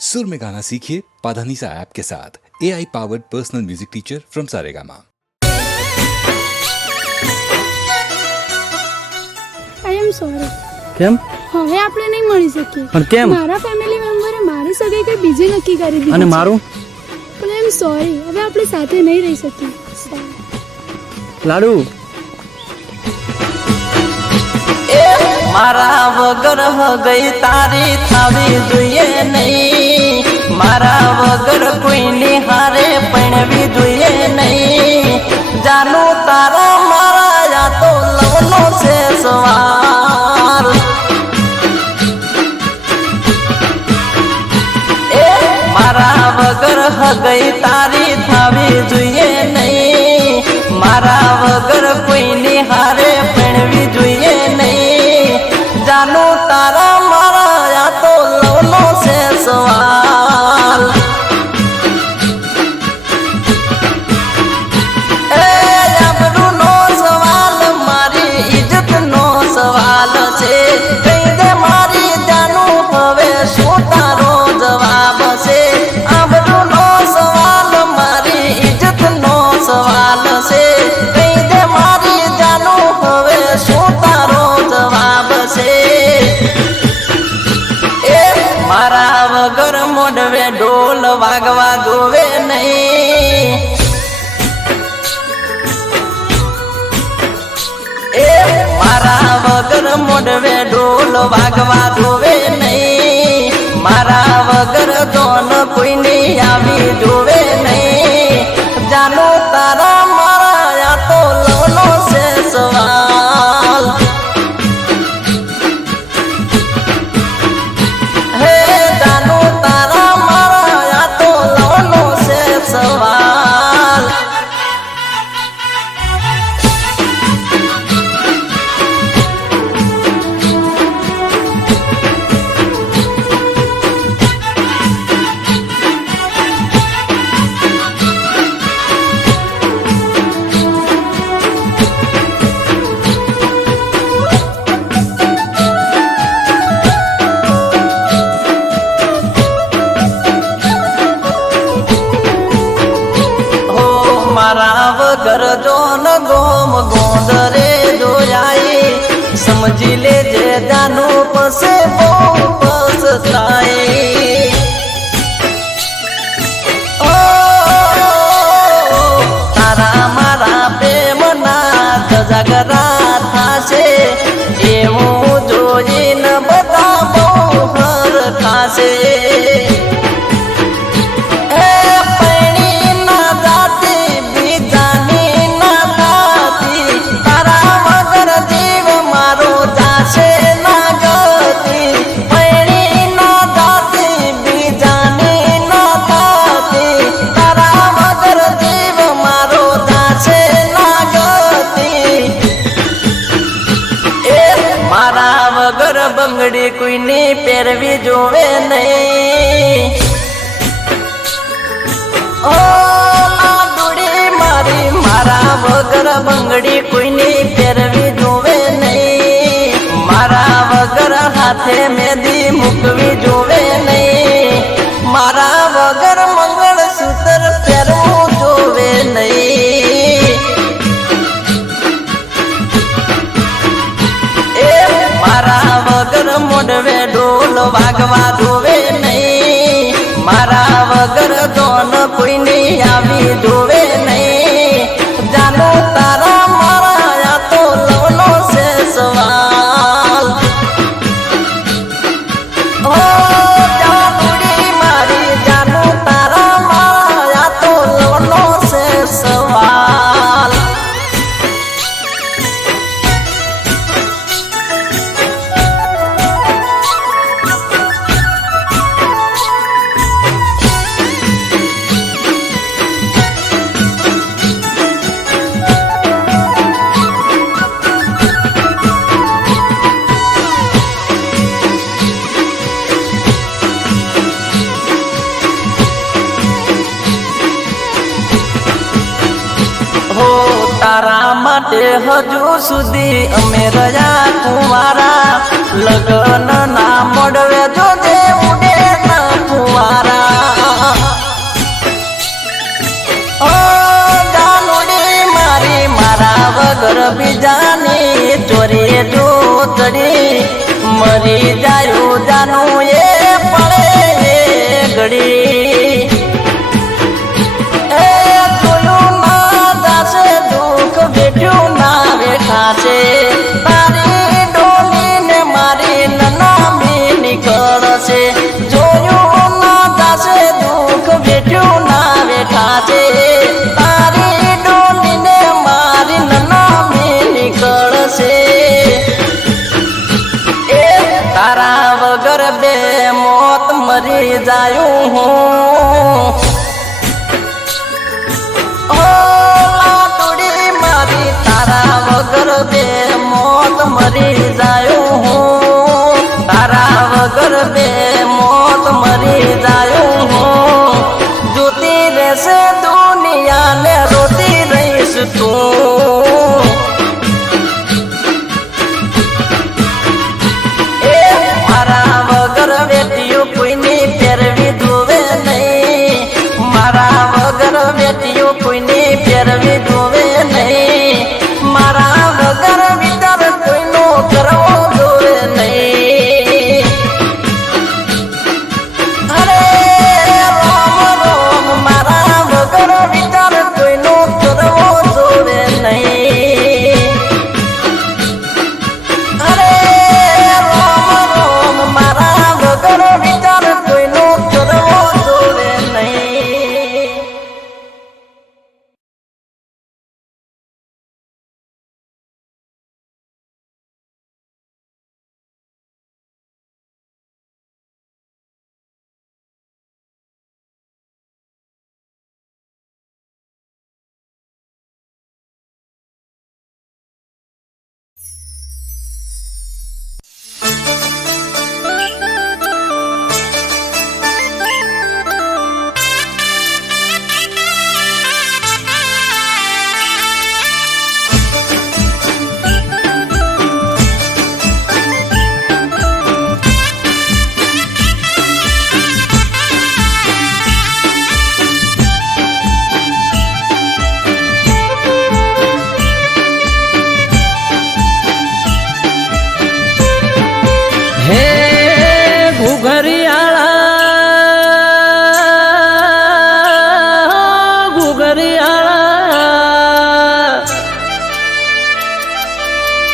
सुर में गाना सीखिए पाधानीसा ऐप के साथ AI powered personal music teacher from Saregama. I am sorry. કેમ? હવે આપણે નહીં મળી શકીએ। પણ કેમ? મારા ફેમિલી મેમ્બરે મારી સગાઈ કઈ બીજી નક્કી કરી દીધી અને મારું? પણ આઈ એમ સોરી, હવે આપણે સાથે નહીં રહી શકીએ। લાડુ મારા વગર ગઈ તારી થાવી જોઈએ નહીં, મારા વગર કોઈની હારે પણવી જોઈએ નહીં। જાનું તારા મારા યા તો લવનો છે સવાલ। મારા વગર ગઈ તારી થાવી જોઈએ નહીં, મારા વગર કોઈની હારે પણવી જોઈએ નહીં। જાનું તારા મારા યા તો લવનો છે સવાલ। આબરૂનો સવાલ, મારી ઇજ્જતનો સવાલ છે। કહી દે મારી જાનું હવે શું તારો જવાબ છે। આબરૂનો સવાલ, મારી ઇજ્જતનો સવાલ છે। કહી દે મારી જાનું હવે શું તારો જવાબ છે। મારા વગર મોઢવે ઢોલ વાગવા જોવે નહીં, મારા વગર મોઢવે ઢોલ વાગવા જોવે નહીં, મારા વગર ધોન કોઈની આવી જોવે નહીં। જાનું તારા મારા યા તો લવનો છે સવાલ। હે જાનું તારા મારા યા તો લવનો છે સવાલ। મારા વગર જોન ગોમ ગોંદરે જોયાઈ, સમજી લેજે જાનું પસે બહુ પસતાઈ। ઓ તારા મારા પ્રેમના જગરા થાશે, એવું જોઈને બધા બહુ હરખાશે। મારા વગર બંગડી કોઈની પહેરવી જોવે નહીં, ઓ લાડુડી મારી મારા વગર બંગડી કોઈની પહેરવી જોવે નહીં, મારા વગર હાથે મેદી મૂકવી જોવે નહીં, મારા વગર મંગળસૂત્ર પહેરવું જોવે નહીં। મારા વગર મોઢવે ઢોલ વાગવા જોવે નહીં, મારા વગર ધોન કોઈની આવી જોવે નહીં। જાનું તારા મારા યા તો લવનો છે સવાલ। ઓ જાનુડી મારી જાનું તારા મારા યા તો લવનો છે સવાલ। તારા માટે હજુ સુધી અમે રહ્યા કુંવારા, લગ્ન ના મળવે જોજે ઉડે ના ફુવારા। મરી જાયું જાનું એ પડે ઘડી એ જોયું ના જાશે દુઃખ બેઠ્યું ના વેઠાશે તારી ડોલીને મારી નનામી નીકળશે જોયું ના જાશે દુઃખ બેઠ્યું ના વેઠાશે તારી ડોલીને મારી નનામી નીકળશે એ તારા વગર બે મોત મરી જાયું હું ઓ લાડુડી મારી તારા વગર બે મોત મરી જાયું હું તારા વગર બે મોત મરી જાયું હું જોતી રહેશે દુનિયાને રોતી રહીશ તું મારા વગર બેટીઓ કોઈની ફેરવી ધોવે નહીં મારા વગર બેટીઓ કોઈની ફેરવી ધોવે નહીં મારા વગર વિચાર કોઈનો કરવો ધોવે નહીં અરે રામ રામ મારા વગર વિચાર કોઈનો કરવો ધોવે નહીં અરે મારા વગર વિચાર કોઈનો કરવો જોવે નહીં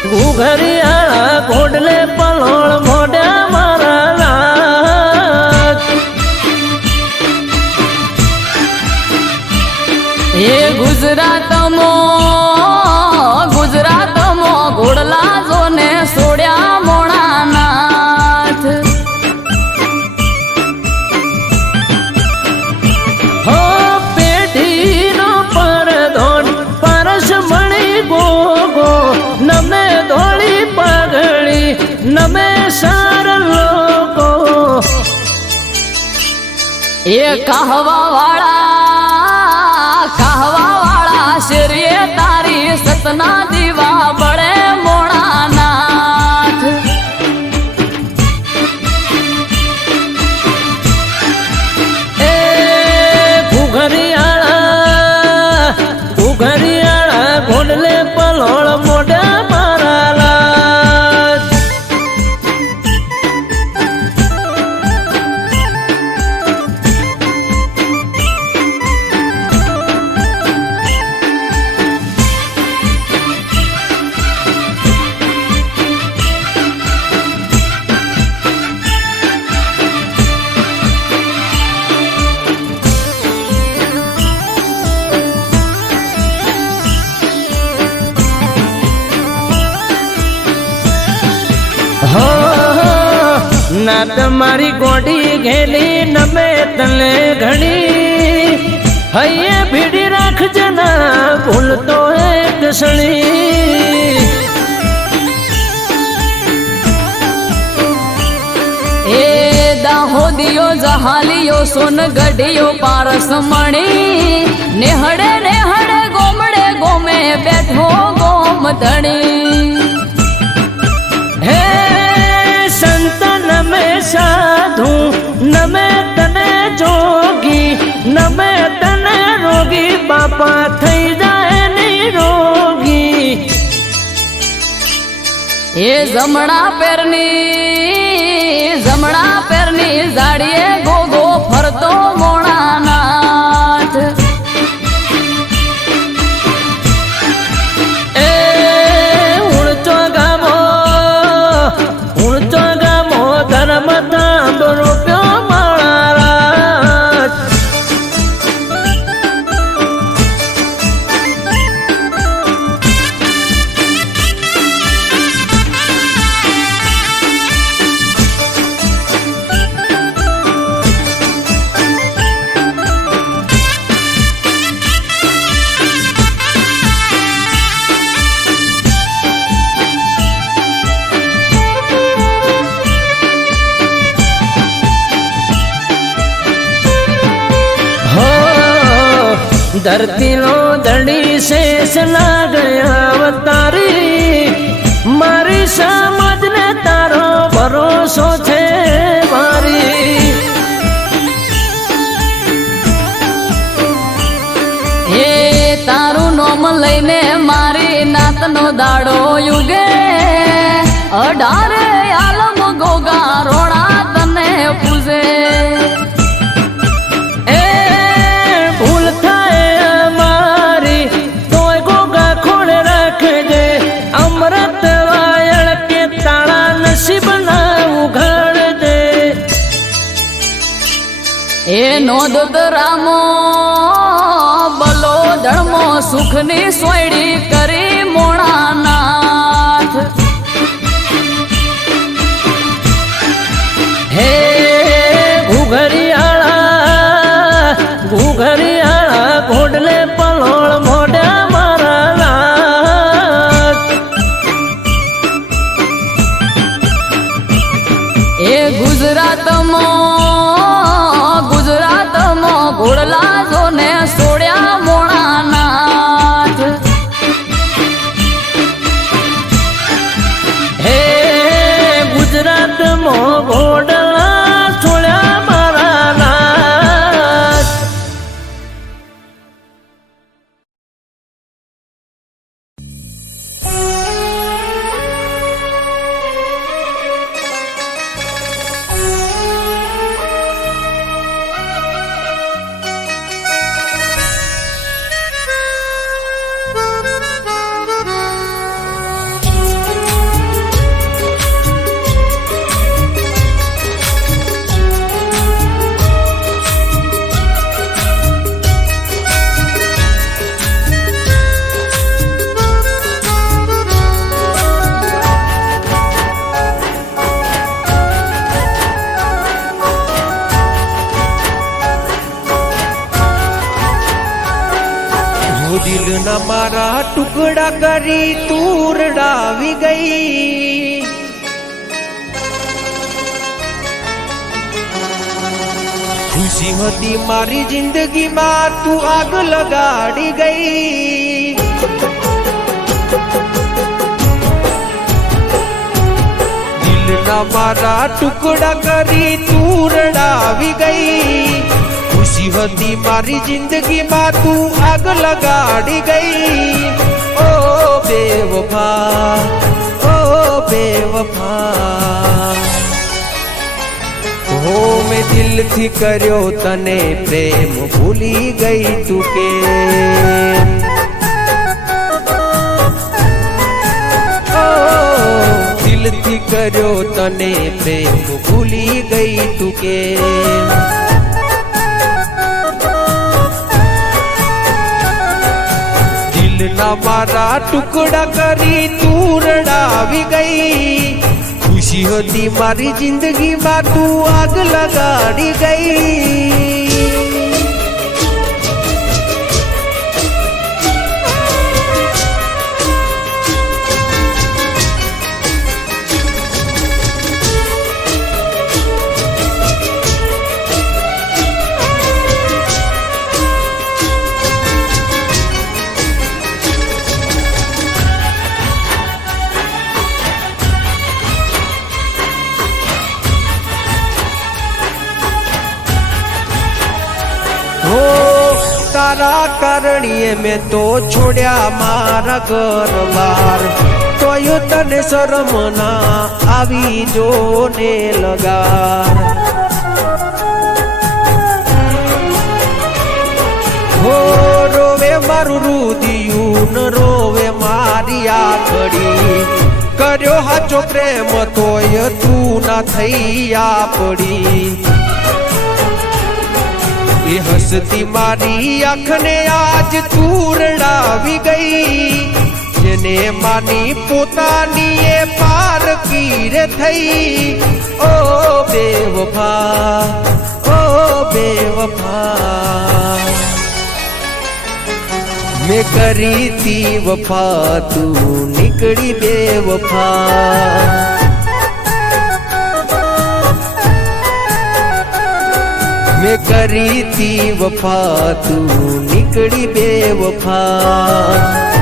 ઘુઘરિયાળા ઘોડલે પલોળ મોઢા મારા રાત એ ગુજરાતમાં ઘોડલા જોને સોડ્યા મોણાનાથ હો પેઢીનો પરધોન પરસ મણી ગોગો નમે ધોળી પગડી નમે સાર લોકો એ કહવા વાળા શેરીએ તારી સતના દીવા બળે મોણાનાથ એ ઘુઘરિયાળા ઘોડલે પલોળ મોઢા મારા લાત ના તમારી ગોડી ઘેલી નમે તને ઘણી હૈયે ભીડી રાખજે ના ભૂલતો એક સણી એ દાહોદિયો જહાલિયો સોનગઢિયો પારસ મણી નેહડે ગોમડે ગોમે બેઠો ગોમ ધણી હે સંત નમે સાધુ નમે તને જોગી નમે તને રોગી બાપા થઈ જાય ની રોગી એ જમણા પેરની જાડીએ ગોગો ફરતો મોણાનાથ એ ઉણચો ગામો ધર્મ તાંબો રૂપ્યો માળા धरती लो दड़ी शेष ना गया अवतारी मारी समझ ने तारो भरोसो छे मारी એ તારું નોમ લઈને મારી નાતનો દાડો યુગે 18 આલમ ગોગા રોણા તને પૂજે ए भूल थाए मारी तोय गोगा खोड़े रख दे अमृत वायल के ताड़ा नसीब ना उघड़ दे એ નોંધ રામો બલો ધર્મો સુખની સોયડી કરી મોણાનાથ हे घुघरियाला घोडले पलोळ मोड्या माराला એ ગુજરાતમાં ઘોડલા જોને સોડ્યા મોણાનાથ हे गुजरात मो घोडला छोळ्या माराला દિલના મારા ટુકડા કરી તું રડાવી ગઈ ખુશી હતી મારી જિંદગીમાં તું આગ લગાડી ગઈ દિલના મારા ટુકડા કરી તું રડાવી ગઈ खुशी होती मारी जिंदगी में तू आग लगाड़ी गई ओ बेवफा हो मैं दिल थी कर्यो तने प्रेम भूली गई तू के ओ दिल थी कर्यो तने प्रेम भूली गई तू के દિલના મારા ટુકડા કરી તું રડાવી ગઈ ખુશી હતી મારી જિંદગીમાં તું આગ લગાડી ગઈ तारा करણીએ મેં તો છોડ્યા મારા ઘર બાર તો તોય તને શરમ ના આવી જો ને લગાર હો રોવે મારું રુદિયું ન રોવે મારી આખડી કર્યો હાચો પ્રેમ તોય તું ના થઈ આપડી એ હસતી મારી આંખને આજ તું રડાવી ગઈ જેને માની પોતાની એ પારકી રે થઈ ઓ બેવફા ઓ બેવફા મેં કરી તી વફા તું નીકળી બેવફા મેં કરી તી વફા તું નીકળી બેવફા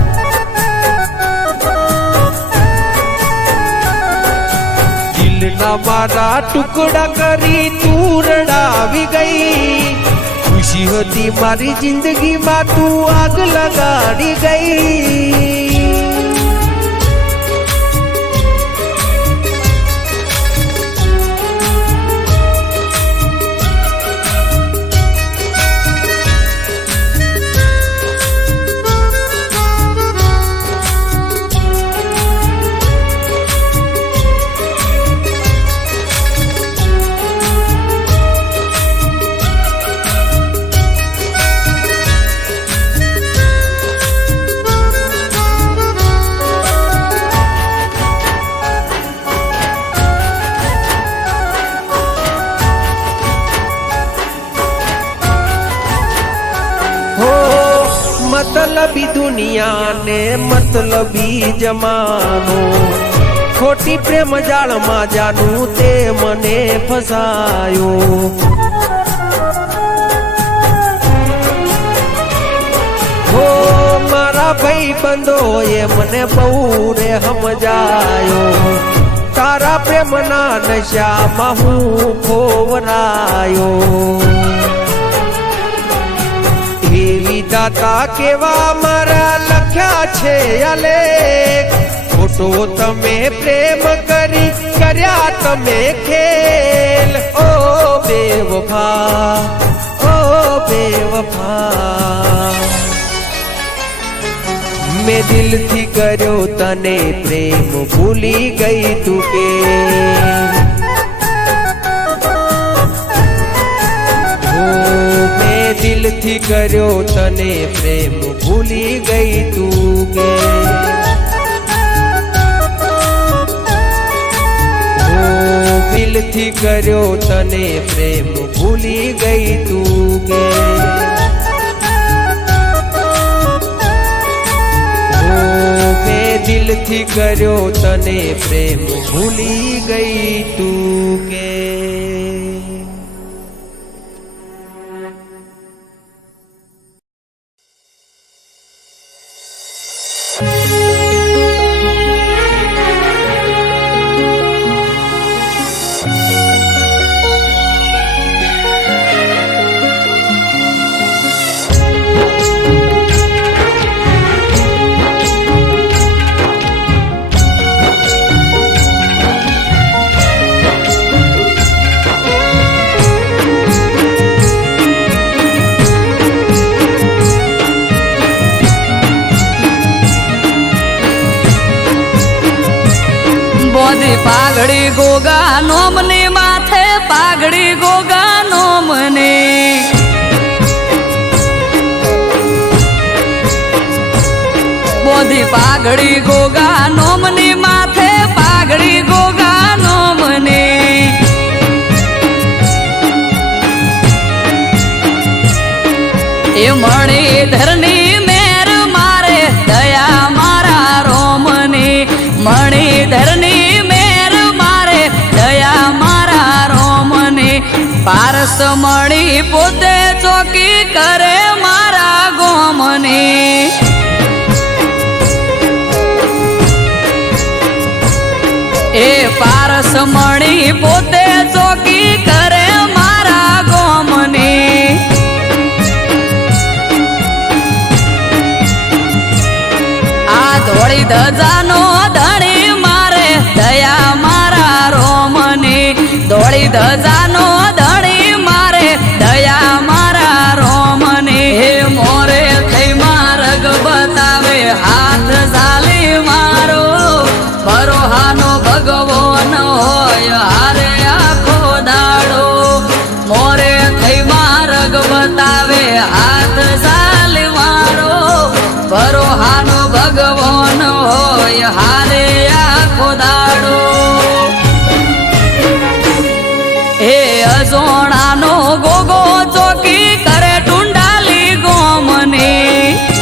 દિલના મારા ટુકડા કરી તું રડાવી ગઈ ખુશી હતી મારી જિંદગીમાં તું આગ લગાડી ગઈ मतलबी दुनिया ने मतलबी जमानो खोटी प्रेम जाल में जानू ते मने फसायो हो मारा भाई बंदो ये मने बहु रे समझायो तारा प्रेम ना नशा महू खोवरायो दाता केवा मारा लख्या छे अलेख खोटो तमे प्रेम करी कर्या तमे खेल ओ बेवफा ओ बेवफा मैं दिल थी कर्यो तने प्रेम भूली गई तू के दिल थी कर्यो तने प्रेम भूली गई तू के दिल थी कर्यो तने प्रेम भूली गई तू के मैं दिल थी कर्यो तने प्रेम भूली गई तू के પાઘડી ગોગા નોમને માથે પાઘડી ગોગા નોમને બોધી પાઘડી ગોગા નોમની માથે પાઘડી ગોગા નોમને એ મણી ધરની મેર મારે દયા મારા રોમની મણી ધરની પારસ મળી પોતે ચોકી કરે મારા ગોમની એ પારસ મળી પોતે ચોકી કરે મારા ગોમની આ ધોળી ધજાનો ધણી બતાવે હાથ ચાલી વાળો ભરો હાનો ભગવાન હોય હારે આખો દાડો એ અજોણાનો ગોગો ચોકી કરે ટુંડાલી ગોમની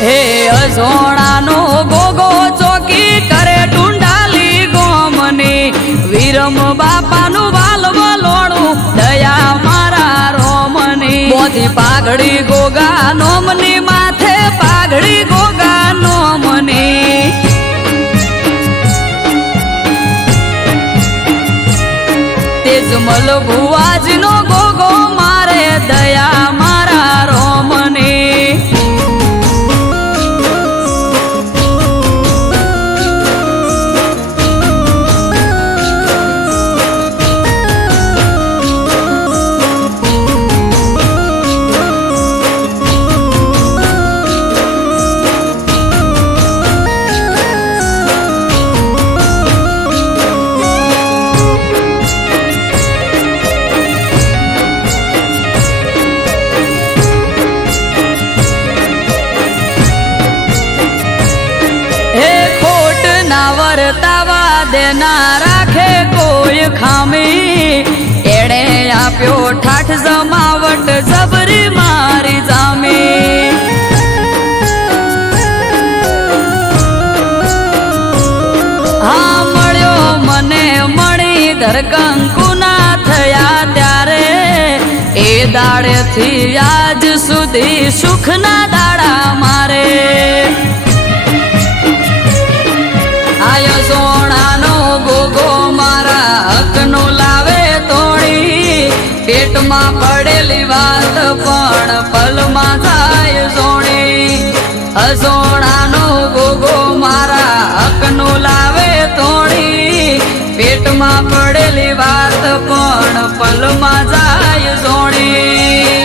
હે અજોણાનો ગોગો ચોકી કરે ટુંડાલી ગોમની વીરમ બાપાનું વાલવલોણું દયા મારા રોમની મોતી પાઘડી ગોગા નોમની માથે પાઘડી ગોગા નોમની તેજમલ ભુવાજીનો ગોગો મારે દયા મારા રોમની વર્તાવા દેના રાખે કોઈ ખામી એણે આપ્યો ઠાઠ જમાવટ જબરી મારી જામી હા મળ્યો મને મણી ધરકંકુના થયા ત્યારે એ દાડેથી આજ સુધી સુખના દાડા મારે સોણાનો ગોગો મારા હકનો લાવે તોડી પેટમાં પડેલી વાત પણ પલમાં થાય સોણી અસોણાનો ગોગો મારા હકનો લાવે તોડી પેટમાં પડેલી વાત પણ પલમાં જાય સોણી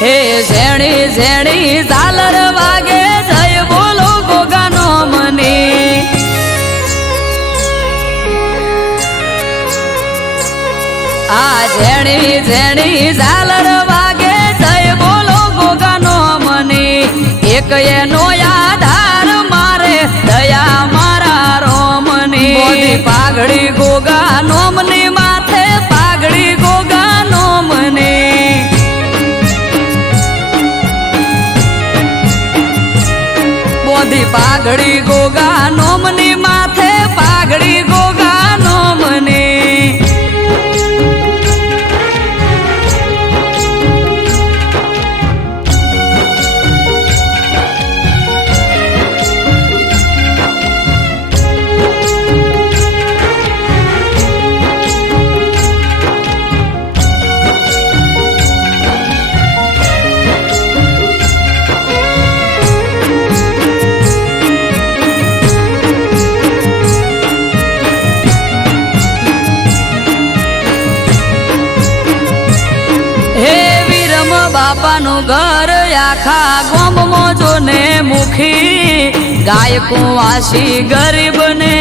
હે ઝેણી ઝેણી ઝાલર વાગે જય બોલો ગોગાનો મને આ ઝેણી ઝેણી ઝાલર વાગે જય બોલો ગોગાનો મને એક એનો આધાર મારે દયા મારા રોમની મોદી પાઘડી ગોગા નોમની માથે પાઘડી ગોગા નોમની મોદી પાઘડી ગોગા નોમની માથે પાઘડી ગોગા નોમની બાપાનું ઘર આખા ગોમમાં જોને મુખી ગાયકો વાસી ગરીબને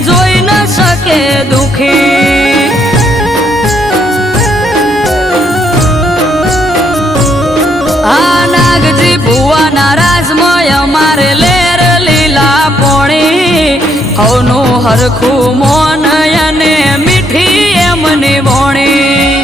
જોઈ ન શકે દુખી આ નાગજી ભુવાના રાજમય અમારે લેર લીલા પોણી હવનું હરખું મોન અને મીઠી એમની વોણી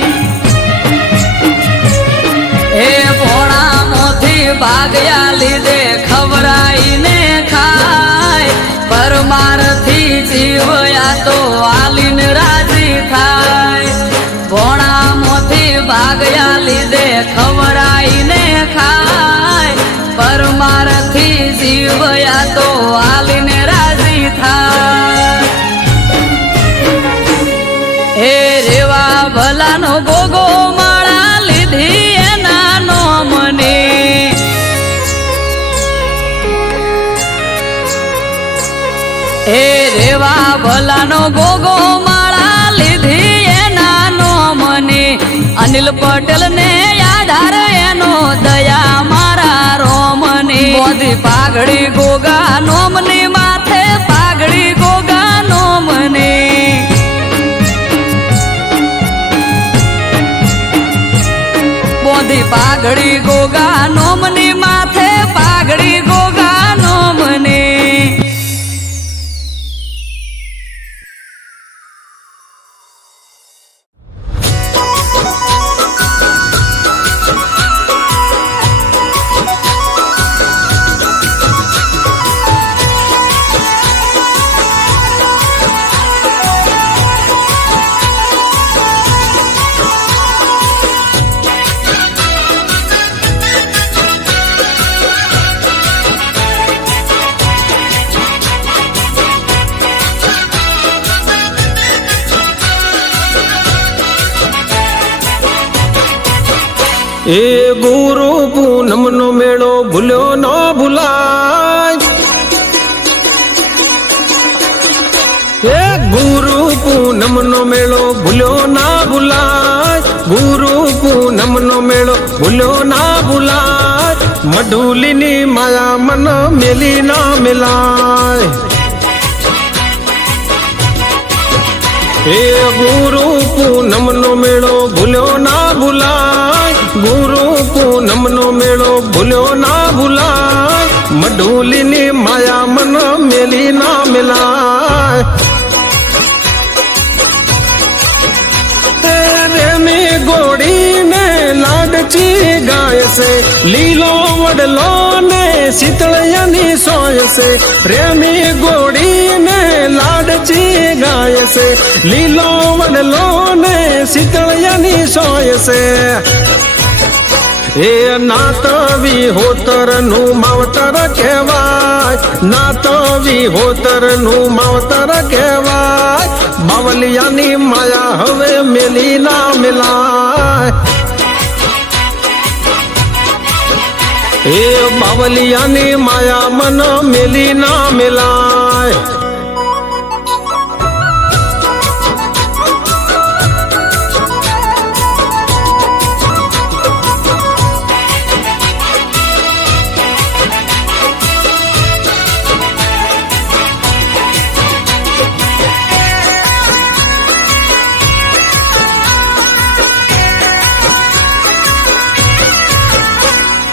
હે ભોણા મોથી ભાગ્યા લીધે ખવરાઈને ખાય પરમારથી જીવયા તો આલીન રાજી થાય ભોણા મોથી ભાગ્યા લીધે ખવરાઈને ખાય પરમારથી જીવયા તો આલીન રાજી થાય હે રેવા ભલાનો ગોગો માળા લીધી હે રેવા ભલાનો ગોગો માળા લીધી એના નોમની અનિલ પટેલ ને આધાર એનો દયા મારા રોમની મોદી પાઘડી ગોગા નોમની માથે પાઘડી ગોગા નોમની પાઘડી ગોગા નોમની માથે પાઘડી ગોગા નોમને એ ગુરુ પૂનમનો મેળો ભૂલ્યો ન ભૂલાય. એ ગુરુ પૂનમનો મેળો ભૂલ્યો ના ભૂલાય. ગુરુ પૂનમનો મેળો ભૂલ્યો ના ભૂલાય. મઢુલીની માયા મન મેલી ના મેલાય. એ ગુરુ પૂનમનો મેળો ભૂલ્યો ના ભૂલાય. ગુરુ પૂનમનો મેળો ભૂલ્યો ના ભૂલાય. મઢુલીની માયા મન મેલી ના મેલાય. રેમી ગોળીને લાડચી ગાય છે. લીલો વડલો ને શીતળિયાની સોય છે. રેમી ગોળીને લાડચી ગાય છે. લીલો વડલો ને શીતળિયાની સોય છે. એ નાતવી હોતર નું માવતર કહેવાય. નાતવી હોતર નું માવતર કહેવાય. બાવલિયાની માયા હવે મેલી ના મેલાય. એ બાવલિયાની માયા મન મેલી ના મેલાય.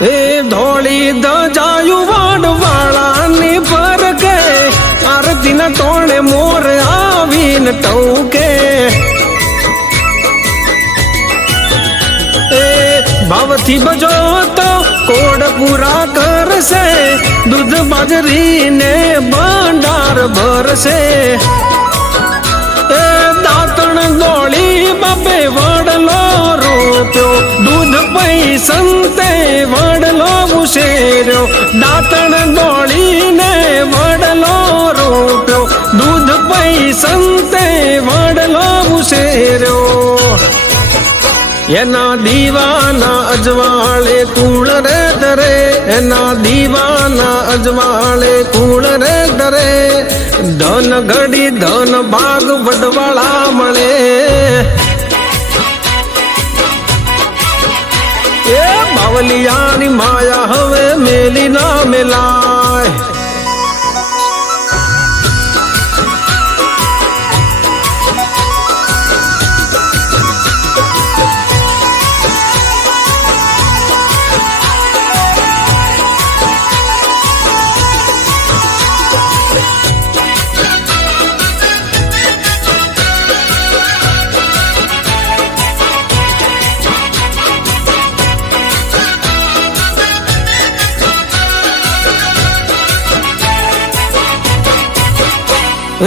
એ ધોળી દજાયું વાડવાળાની પર કે આરતીના ટોણે મોર આવીને ટૌકે. એ ભાવથી બજો તો કોડ પૂરા કરશે. દૂધ બાજરીને ભંડાર ભરશે. એ દાંતણ દોડી બાપે વડલો રોપ્યો. દૂધ પૈ સંતે વડલો ઉછેર્યો. દાંતણ દોડીને વડલો રોપ્યો. દૂધ પૈ સંતે વડલો ઉછેર્યો. એના દીવાના અજવાળે કુળ રે ડરે. એના દીવાના અજવાળે કુળ રે ડરે. ધન ઘડી ધન ભાગ વડવાળા મળે. એ બાવલિયાની માયા હવે મેલી ના મેલાય.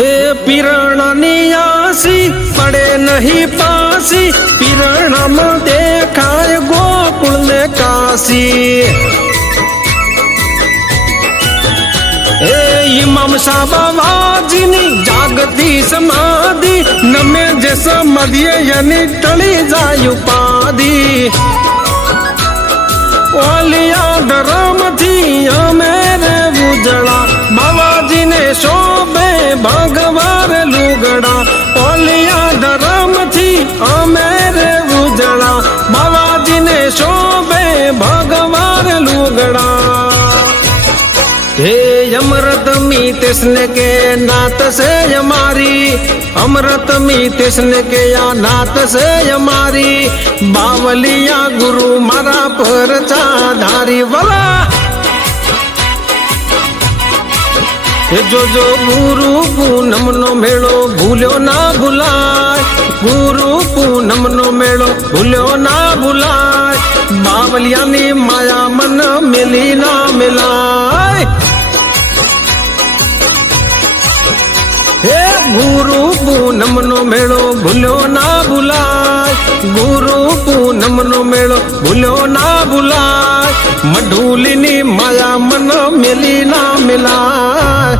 એ પીરણાની આસી પડે નહીં પાસી. પીરણામાં દેખાય ગોકુળ ને કાશી. એ ઇમામ સાબાવાજીની જાગતી સમાધિ. નમે જે સમાધિએ એની ટળી જાય ઉપાધિ. ઓલિયા ધરમથી અમે રે ઉજળા. બાવાજીને શોભે ભગવાર લુગડા. ઓલિયા ધરમથી અમે રે ઉજળા. બાવાજીને શોભે ભગવાર લુગડા. हे अमृत मीत स्ने के नात से हमारी अमृत मीतेश ने के या नात से हमारी बावलिया गुरु मारा पर चाधारी वाला जो जो गुरु पूनम नो मेड़ो भूल्यो ना भुलाय गुरु पूनम नो मेड़ो भूल्यो ना भुलाय बावलिया नी माया मन मिली ना मिलाय हे गुरु पूनम नो मेड़ो भूल्यो ना भुलाय गुरु पूनम नो मेड़ो भूल्यो ना भुलाय मढूली नी माया मन मिली ना मिलाय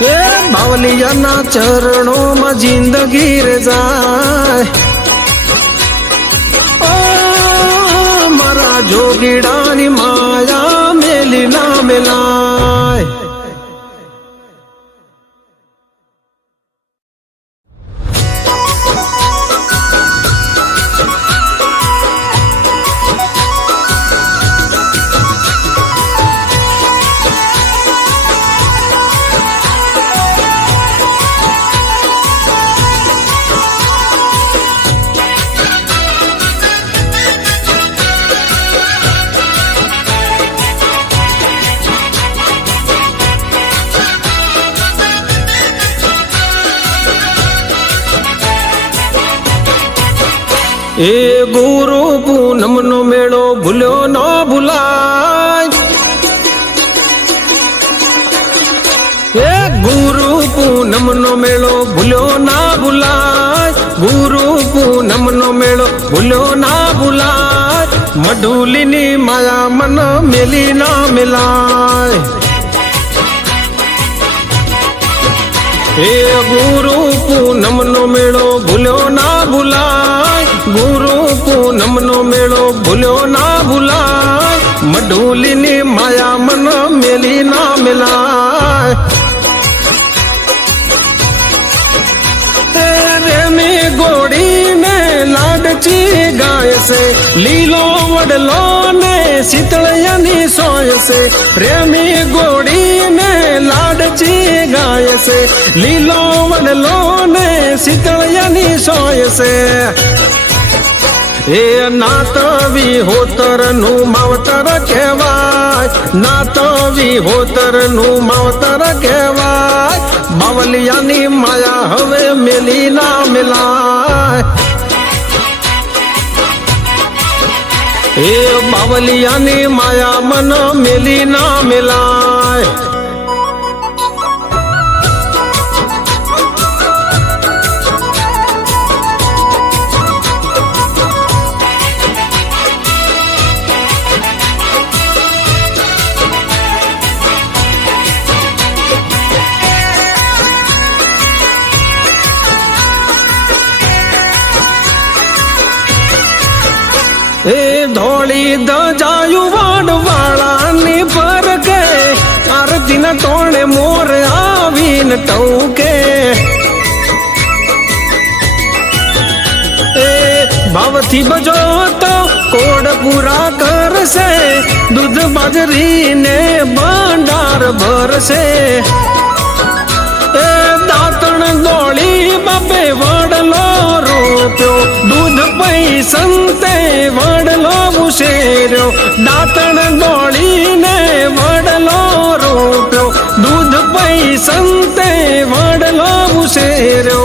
हे बावलिया ना चरणों में जिंदगी रे जाए ओ मारा जोगीड़ा नी माया मिली ना मिलाय ए गुरु पूनम नो मेड़ो भूल्यो न भुलाय ए गुरु पूनम नो मेड़ो भूल्यो ना भुलाय गुरु पूनम नो मेड़ो भूल्यो ना भुलाय मढूली नी माया मन मिली ना मिलाय हे गुरु पूनम नो मेड़ो भूल्यो ना भुलाय गुरु पूनम नो मेड़ो भूल्यो ना भुलाय मढूली नी माया मन मिली ना मिलाय तेरे में गोड़ी ने लाडची गाय से लीलो वडलो ने शीतलयनी सोय से प्रेमी गोड़ी ने लाडची गाय से लीलो वडलो ने शीतलयनी सोय से ए नात विहोतर नु मावतर कहेवाय नात विहोतर नु मावतर कहेवाय बावलिया नी माया हवे मिली ना मिलाय ए बावलिया नी माया मन मिली ना मिलाय ए धोली दजायु वाण वाला नी पर के आरती न तोड़े मोर आवीन टौके ए भावथी बजो तो कोड पूरा कर से दूध बाजरी ने भंडार भर से ए दातण दौड़ी बाबे वडलो रोप्यो दूध पई संते वडलो उशेर्यो दातण दौड़ी ने वडलो रोप्यो दूध पई संते वडलो उशेर्यो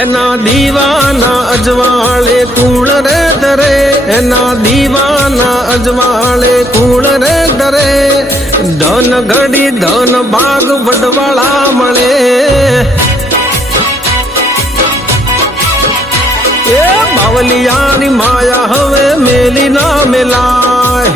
एना दीवाना अजवाळे कूड़ रे दरे एना दीवाना अजवाळे कूड़ रे दरे धन घड़ी धन भाग वडवाळा मळे ए बावलिया नी माया हवे मेली ना मिलाय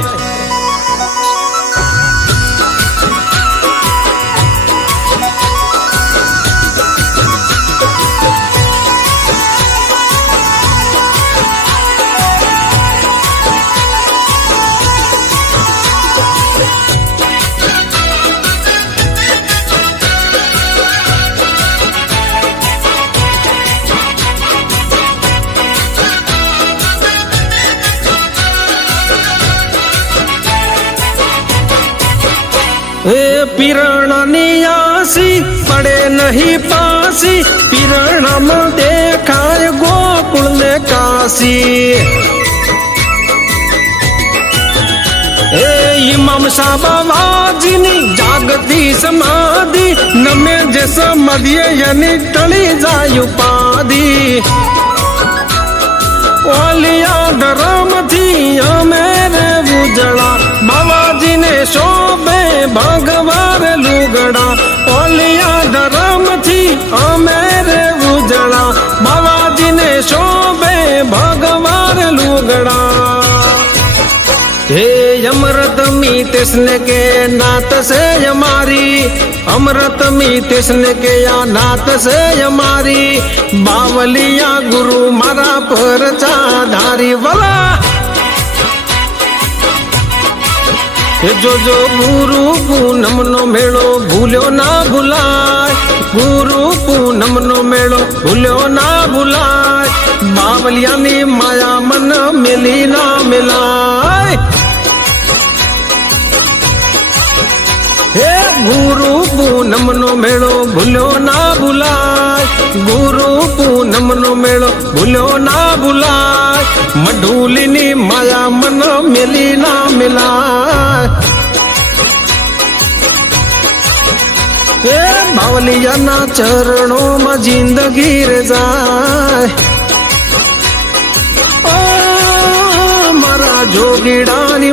પીરણાની આસી પડે નહીં પાસી પીરણામાં દેખાય ગોકુળ ને કાશી એ ઇમામ સાબાવાજીની જાગતી સમાધિ નમે જે સમાધિએ એની ટળી જાય ઉપાધિ ઓલિયા ધરમથી અમે રે ઉજળા બાવાજીને શોભે ભગવાન લુગડા ઓલિયા ધરમથી અમે રે ઉજળા બાવાજીને શોભે ભગવાન લુગડા हे अमृत मी तिसने के नात से हमारी अमृत मी तिसने के या नात से हमारी बावलिया गुरु मारा पर चाधारी वाला जो जो गुरु पूनम नो मेळो भूल्यो ना भूलाय गुरु पूनम नो मेळो भूल्यो ना भूलाय बावलियानी माया मन मिली ना मिलाय हे गुरु पूनम नो मेळो भूल्यो ना भूलाय गुरु पूनम नो मेळो भूल्यो ना भूलाय मढूलीनी माया मन मिली ना मिलाय हे बावलियाना चरणों में जिंदगी रे जाय ओ मारा जोगीडानी